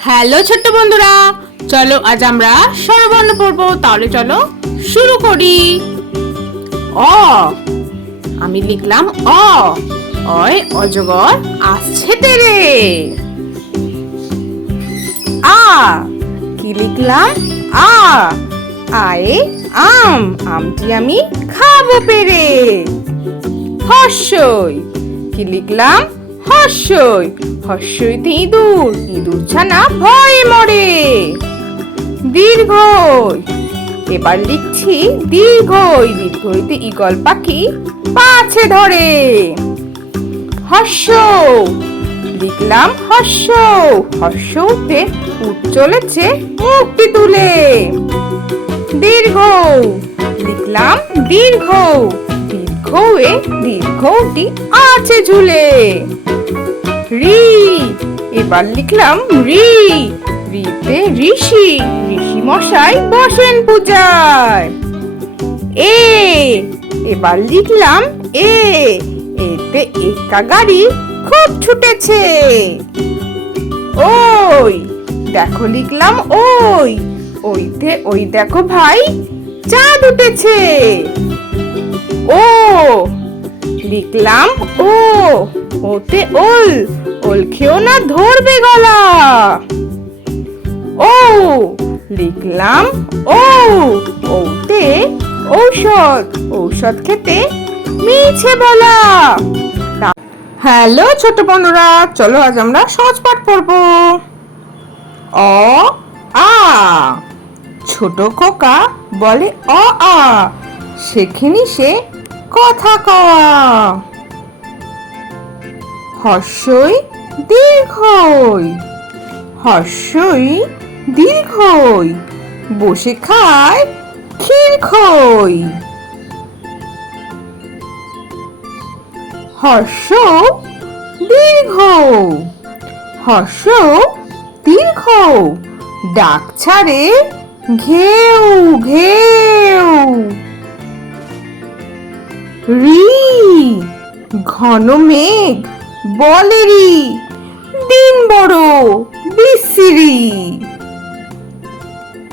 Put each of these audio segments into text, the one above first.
Hello ছোট্ট বন্ধুরা, চলো আজ আমরা স্বরবর্ণ পড়বো। তাহলে চলো শুরু করি। অ, আমি লিখলাম অ। অয় অজগর আসছে তেরে। আ, কি লিখলাম? আ, আয়ে আম, আমটি আমি খাবো পেরে। হর্ষই, কি লিখলাম? হর্ষই, হর্ষইতে ইঁদুর, ইঁদুর ছানা ভয়ে মরে। দীর্ঘই, এবার লিখছি দীর্ঘই, দীর্ঘইতে ঈগল পাখি পাছে ধরে। হর্ষ, লিখলাম হর্ষ, হর্ষতে উঠ চলেছে মুখটি তুলে। দীর্ঘ, লিখলাম দীর্ঘ, দীর্ঘয়ে দীর্ঘটি আছে ঝুলে। রি, এবার লিখলাম রি, রিতে ঋষি, ঋষি মশাই বসেন পূজায়। এ, এবার লিখলাম এ, এতে একা গাড়ি খুব ছুটেছে। ওই, দেখো লিখলাম ওই, ওইতে ওই দেখো ভাই চাঁদ উঠেছে। ও, লিখলাম ও, ওতে ওল, ওল খেও না ধরবে গলা। ও, লিখলাম ও, ওতে ঔষধ, ঔষধ খেতে মিছে বলা। হ্যালো ছোট বন্ধুরা, চলো আজ আমরা সহজ পাঠ পড়বো। অ আ, ছোট খোকা বলে অ আ, শেখেনি সে কথা কওয়া। হর্ষই দীর্ঘই, হর্ষই দীর্ঘই, বসে খায় ক্ষীর খই। হর্ষ দীর্ঘ, হর্ষ দীর্ঘ, ডাক ছাড়ে ঘেউ ঘেউ। রি, ঘন মেঘ বলে রি, দিন বড় বিশ্রী।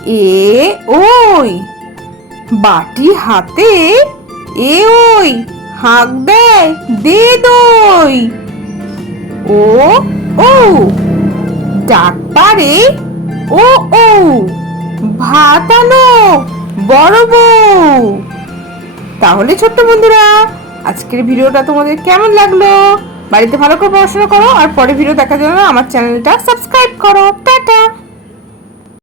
এ ওই, বাটি হাতে এ ওই, হাঁক দেয় দে দই। ও ও, ডাক পারে ও ও, ভাত আনো বড় বউ। তাহলে ছোট্ট বন্ধুরা, আজকের ভিডিওটা তোমাদের কেমন লাগলো? বাড়িতে ভালো করে পড়াশোনা করো আর পরে ভিডিও দেখার জন্য আমার চ্যানেলটা সাবস্ক্রাইব করো। টাটা।